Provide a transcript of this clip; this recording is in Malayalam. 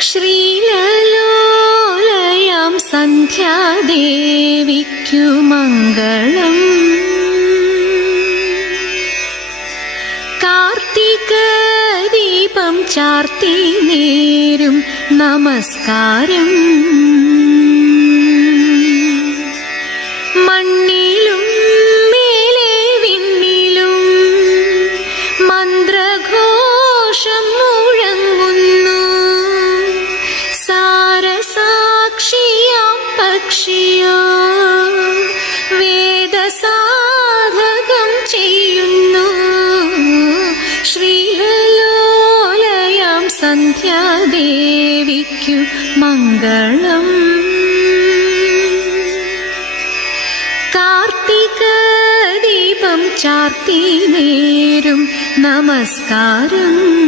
ശ്രീലലോലയം സന്ധ്യാദേവിക്കു മംഗളം. കാർത്തിക ദീപം ചാർത്തി നേരും നമസ്കാരം. പക്ഷിയോ വേദസാധകം ചെയ്യുന്നു. ശ്രീലോലയം സന്ധ്യാദേവിക്കു മംഗളം. കാർത്തിക ദീപം ചാർത്തി നേരും നമസ്കാരം.